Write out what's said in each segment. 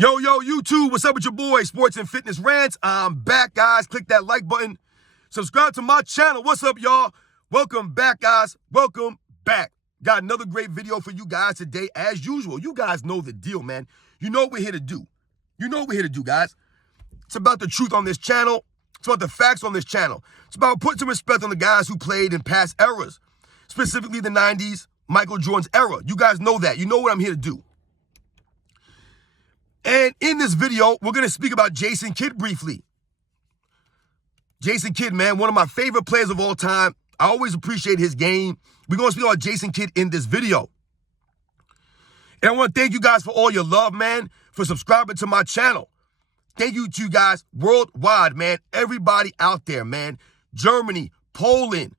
Yo, YouTube, what's up with your boy, Sports and Fitness Rants? I'm back, guys. Click that like button. Subscribe to my channel. What's up, y'all? Welcome back, guys. Welcome back. Got another great video for you guys today, as usual. You guys know the deal, man. You know what we're here to do. You know what we're here to do, guys. It's about the truth on this channel. It's about the facts on this channel. It's about putting some respect on the guys who played in past eras, specifically the 90s, Michael Jordan's era. You guys know that. You know what I'm here to do. And in this video, we're going to speak about Jason Kidd briefly. Jason Kidd, man, one of my favorite players of all time. I always appreciate his game. We're going to speak about Jason Kidd in this video. And I want to thank you guys for all your love, man, for subscribing to my channel. Thank you to you guys worldwide, man. Everybody out there, man. Germany, Poland,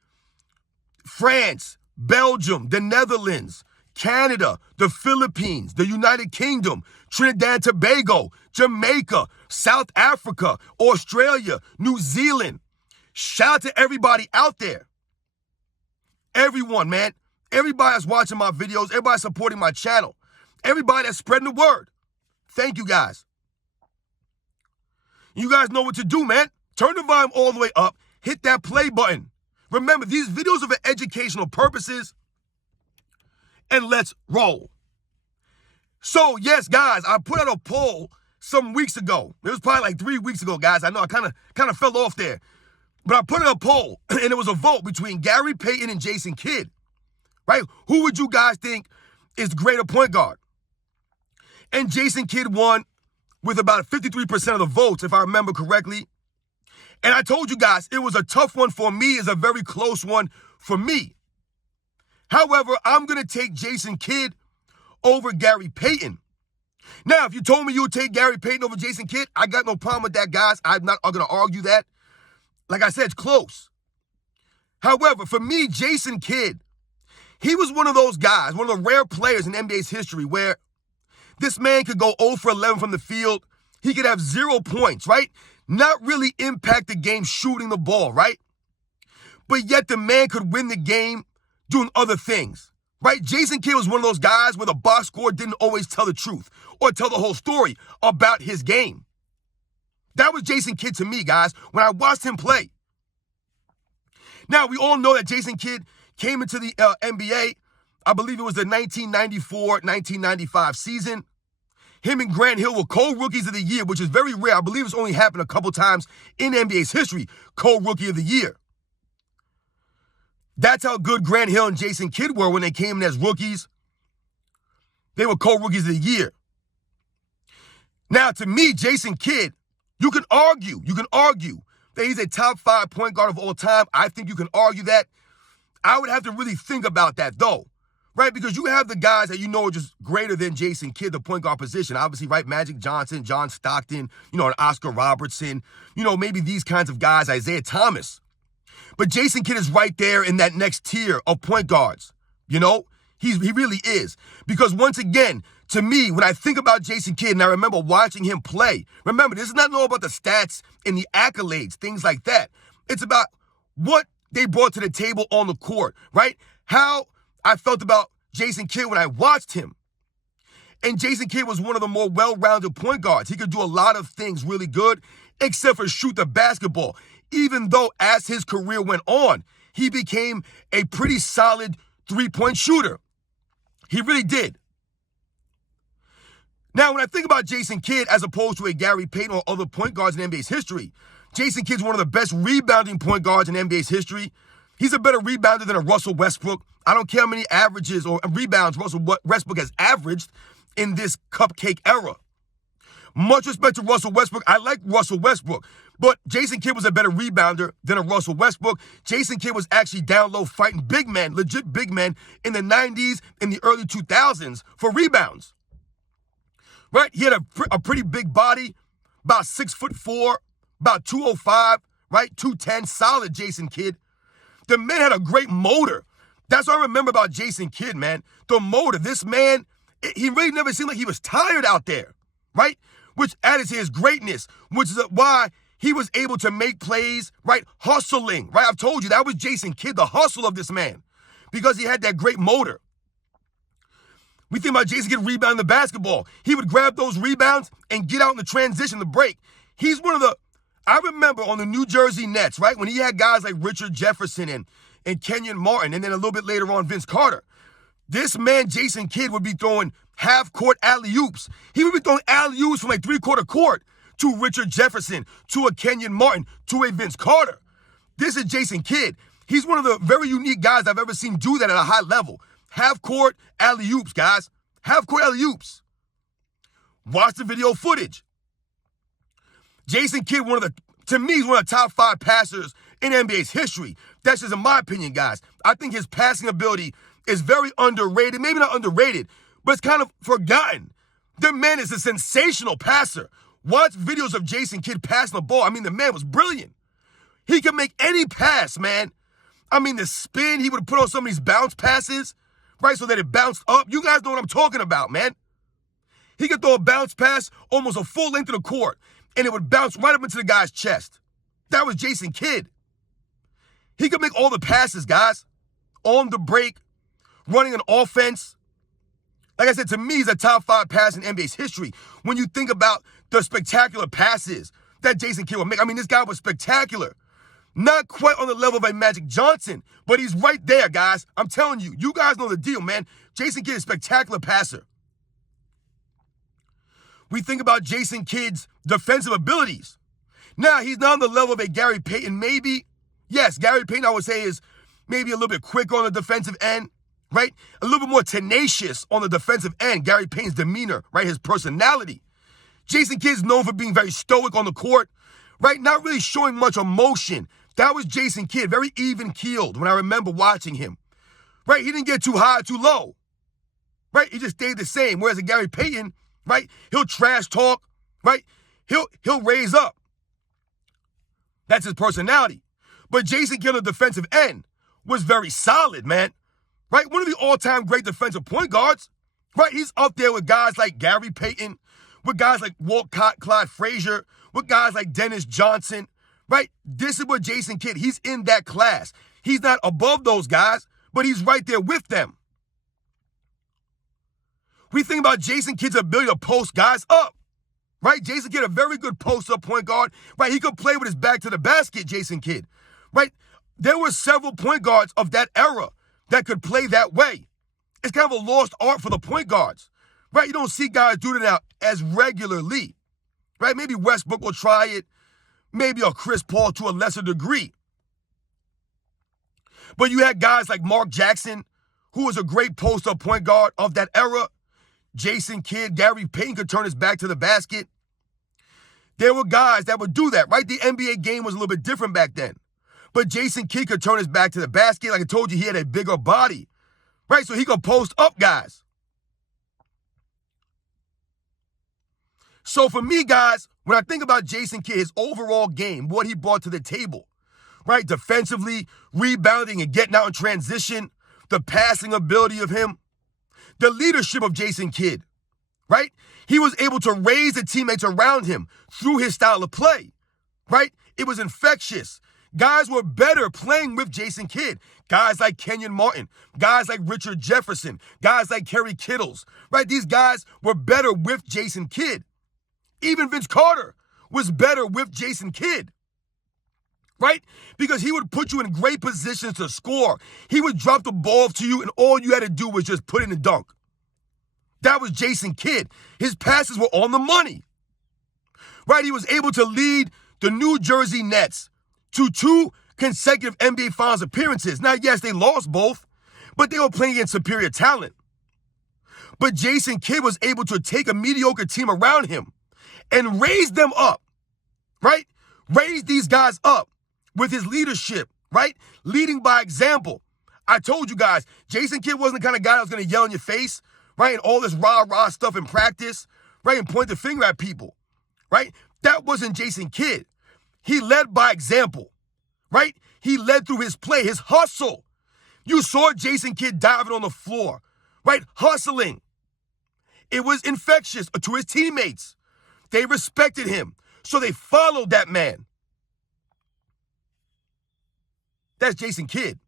France, Belgium, the Netherlands, Canada, the Philippines, the United Kingdom, Trinidad and Tobago, Jamaica, South Africa, Australia, New Zealand. Shout out to everybody out there. Everyone, man. Everybody that's watching my videos, everybody supporting my channel, everybody that's spreading the word. Thank you, guys. You guys know what to do, man. Turn the volume all the way up. Hit that play button. Remember, these videos are for educational purposes. And let's roll. So, yes, guys, I put out a poll some weeks ago. It was probably like 3 weeks ago, guys. I know I kind of fell off there. But I put out a poll, and it was a vote between Gary Payton and Jason Kidd, right? Who would you guys think is the greater point guard? And Jason Kidd won with about 53% of the votes, if I remember correctly. And I told you guys, it was a tough one for me. It's a very close one for me. However, I'm going to take Jason Kidd over Gary Payton. Now, if you told me you would take Gary Payton over Jason Kidd, I got no problem with that, guys. I'm not going to argue that. Like I said, it's close. However, for me, Jason Kidd, he was one of those guys, one of the rare players in NBA's history where this man could go 0 for 11 from the field. He could have 0 points, right? Not really impact the game shooting the ball, right? But yet the man could win the game doing other things, right? Jason Kidd was one of those guys where the box score didn't always tell the truth or tell the whole story about his game. That was Jason Kidd to me, guys, when I watched him play. Now, we all know that Jason Kidd came into the NBA, I believe it was the 1994-1995 season. Him and Grant Hill were co-rookies of the year, which is very rare. I believe it's only happened a couple times in NBA's history, co-rookie of the year. That's how good Grant Hill and Jason Kidd were when they came in as rookies. They were co-rookies of the year. Now, to me, Jason Kidd, you can argue that he's a top 5 point guard of all time. I think you can argue that. I would have to really think about that, though, right? Because you have the guys that you know are just greater than Jason Kidd, the point guard position. Obviously, right? Magic Johnson, John Stockton, and Oscar Robertson, maybe these kinds of guys, Isaiah Thomas. But Jason Kidd is right there in that next tier of point guards. He really is. Because once again, to me, when I think about Jason Kidd and I remember watching him play, remember, this is not all about the stats and the accolades, things like that. It's about what they brought to the table on the court, right? How I felt about Jason Kidd when I watched him. And Jason Kidd was one of the more well-rounded point guards. He could do a lot of things really good, except for shoot the basketball. Even though as his career went on, he became a pretty solid three-point shooter. He really did. Now, when I think about Jason Kidd as opposed to a Gary Payton or other point guards in NBA's history, Jason Kidd's one of the best rebounding point guards in NBA's history. He's a better rebounder than a Russell Westbrook. I don't care how many averages or rebounds Russell Westbrook has averaged in this cupcake era. Much respect to Russell Westbrook. I like Russell Westbrook, but Jason Kidd was a better rebounder than a Russell Westbrook. Jason Kidd was actually down low fighting big men, legit big men in the 90s and the early 2000s for rebounds. Right? He had a pretty big body, about 6'4", about 205, right? 210, solid Jason Kidd. The man had a great motor. That's what I remember about Jason Kidd, man. The motor. This man, he really never seemed like he was tired out there, right? Which added to his greatness, which is why he was able to make plays, right? Hustling, right? I've told you, that was Jason Kidd, the hustle of this man, because he had that great motor. We think about Jason Kidd rebounding the basketball. He would grab those rebounds and get out in the transition, the break. He's one of the, I remember on the New Jersey Nets, right, when he had guys like Richard Jefferson and Kenyon Martin, and then a little bit later on, Vince Carter. This man, Jason Kidd, would be throwing half-court alley-oops. He would be throwing alley-oops from like three-quarter court to Richard Jefferson, to a Kenyon Martin, to a Vince Carter. This is Jason Kidd. He's one of the very unique guys I've ever seen do that at a high level. Half-court alley-oops, guys. Half-court alley-oops. Watch the video footage. Jason Kidd, to me, is one of the top 5 passers in NBA's history. That's just in my opinion, guys. I think his passing ability is very underrated. Maybe not underrated, but it's kind of forgotten. The man is a sensational passer. Watch videos of Jason Kidd passing the ball. I mean, the man was brilliant. He could make any pass, man. I mean, the spin he would put on some of these bounce passes, right, so that it bounced up. You guys know what I'm talking about, man. He could throw a bounce pass almost a full length of the court, and it would bounce right up into the guy's chest. That was Jason Kidd. He could make all the passes, guys, on the break, running an offense. Like I said, to me, he's a top 5 pass in NBA's history. When you think about the spectacular passes that Jason Kidd would make, I mean, this guy was spectacular. Not quite on the level of a Magic Johnson, but he's right there, guys. I'm telling you, you guys know the deal, man. Jason Kidd is a spectacular passer. We think about Jason Kidd's defensive abilities. Now, he's not on the level of a Gary Payton, maybe. Yes, Gary Payton, I would say, is maybe a little bit quicker on the defensive end, right? A little bit more tenacious on the defensive end. Gary Payton's demeanor, right? His personality. Jason Kidd's known for being very stoic on the court, right? Not really showing much emotion. That was Jason Kidd, very even-keeled when I remember watching him, right? He didn't get too high or too low, right? He just stayed the same. Whereas a Gary Payton, right? He'll trash talk, right? He'll raise up. That's his personality. But Jason Kidd on the defensive end was very solid, man, right? One of the all-time great defensive point guards, right? He's up there with guys like Gary Payton, with guys like Walcott, Clyde Frazier, with guys like Dennis Johnson, right? This is what Jason Kidd, he's in that class. He's not above those guys, but he's right there with them. We think about Jason Kidd's ability to post guys up, right? Jason Kidd, a very good post-up point guard, right? He could play with his back to the basket, Jason Kidd, right? There were several point guards of that era that could play that way. It's kind of a lost art for the point guards, right? You don't see guys do it now as regularly, right? Maybe Westbrook will try it, maybe a Chris Paul to a lesser degree. But you had guys like Mark Jackson, who was a great post-up point guard of that era. Jason Kidd, Gary Payton could turn his back to the basket. There were guys that would do that, right? The NBA game was a little bit different back then. But Jason Kidd could turn his back to the basket. Like I told you, he had a bigger body, right? So he could post up guys. So for me, guys, when I think about Jason Kidd, his overall game, what he brought to the table, right? Defensively, rebounding and getting out in transition, the passing ability of him, the leadership of Jason Kidd, right? He was able to raise the teammates around him through his style of play, right? It was infectious. Guys were better playing with Jason Kidd. Guys like Kenyon Martin, guys like Richard Jefferson, guys like Kerry Kittles, right? These guys were better with Jason Kidd. Even Vince Carter was better with Jason Kidd, right? Because he would put you in great positions to score. He would drop the ball to you, and all you had to do was just put in a dunk. That was Jason Kidd. His passes were on the money, right? He was able to lead the New Jersey Nets to 2 consecutive NBA Finals appearances. Now, yes, they lost both, but they were playing against superior talent. But Jason Kidd was able to take a mediocre team around him and raise them up, right? Raise these guys up with his leadership, right? Leading by example. I told you guys, Jason Kidd wasn't the kind of guy that was going to yell in your face, right? And all this rah-rah stuff in practice, right? And point the finger at people, right? That wasn't Jason Kidd. He led by example, right? He led through his play, his hustle. You saw Jason Kidd diving on the floor, right? Hustling. It was infectious to his teammates. They respected him, so they followed that man. That's Jason Kidd.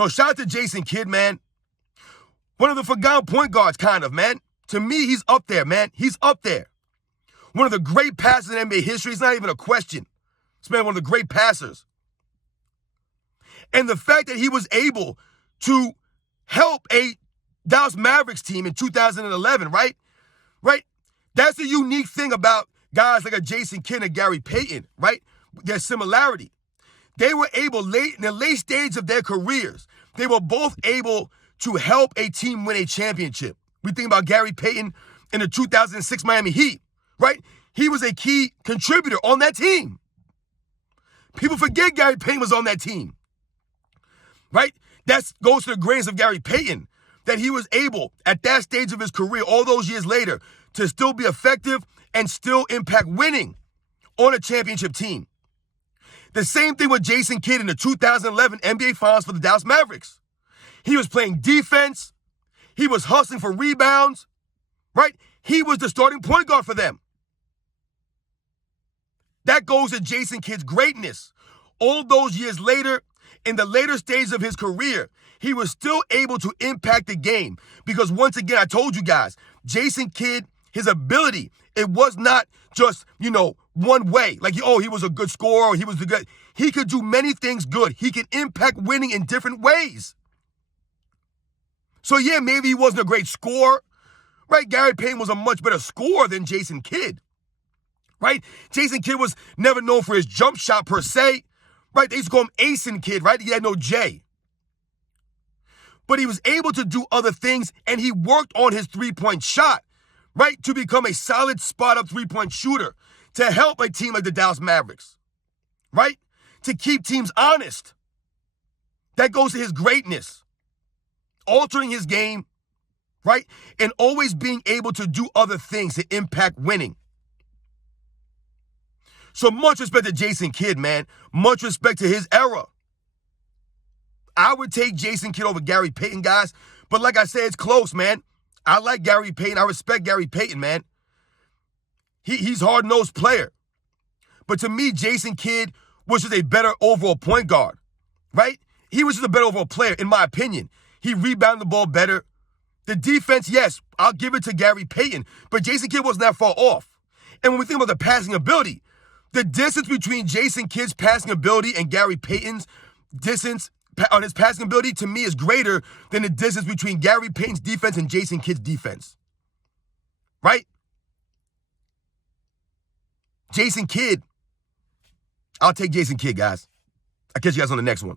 So shout out to Jason Kidd, man. One of the forgotten point guards, kind of, man. To me, he's up there, man. He's up there. One of the great passers in NBA history. It's not even a question. This man, one of the great passers. And the fact that he was able to help a Dallas Mavericks team in 2011, right? Right? That's the unique thing about guys like a Jason Kidd and Gary Payton, right? Their similarity. They were able, in the late stage of their careers, they were both able to help a team win a championship. We think about Gary Payton in the 2006 Miami Heat, right? He was a key contributor on that team. People forget Gary Payton was on that team, right? That goes to the grains of Gary Payton, that he was able, at that stage of his career, all those years later, to still be effective and still impact winning on a championship team. The same thing with Jason Kidd in the 2011 NBA Finals for the Dallas Mavericks. He was playing defense. He was hustling for rebounds, right? He was the starting point guard for them. That goes to Jason Kidd's greatness. All those years later, in the later stages of his career, he was still able to impact the game. Because once again, I told you guys, Jason Kidd, his ability, it was not just, one way. Like, he was a good scorer, or he was the good. He could do many things good. He could impact winning in different ways. So yeah, maybe he wasn't a great scorer, right? Gary Payton was a much better scorer than Jason Kidd, right? Jason Kidd was never known for his jump shot per se, right? They used to call him Asin Kidd, right? He had no J. But he was able to do other things, and he worked on his three-point shot, right? To become a solid spot-up three-point shooter, to help a team like the Dallas Mavericks, right? To keep teams honest. That goes to his greatness. Altering his game, right? And always being able to do other things to impact winning. So much respect to Jason Kidd, man. Much respect to his era. I would take Jason Kidd over Gary Payton, guys. But like I said, it's close, man. I like Gary Payton. I respect Gary Payton, man. He's a hard-nosed player. But to me, Jason Kidd was just a better overall point guard, right? He was just a better overall player, in my opinion. He rebounded the ball better. The defense, yes, I'll give it to Gary Payton, but Jason Kidd wasn't that far off. And when we think about the passing ability, the distance between Jason Kidd's passing ability and Gary Payton's distance on his passing ability, to me, is greater than the distance between Gary Payton's defense and Jason Kidd's defense. Right? Jason Kidd. I'll take Jason Kidd, guys. I'll catch you guys on the next one.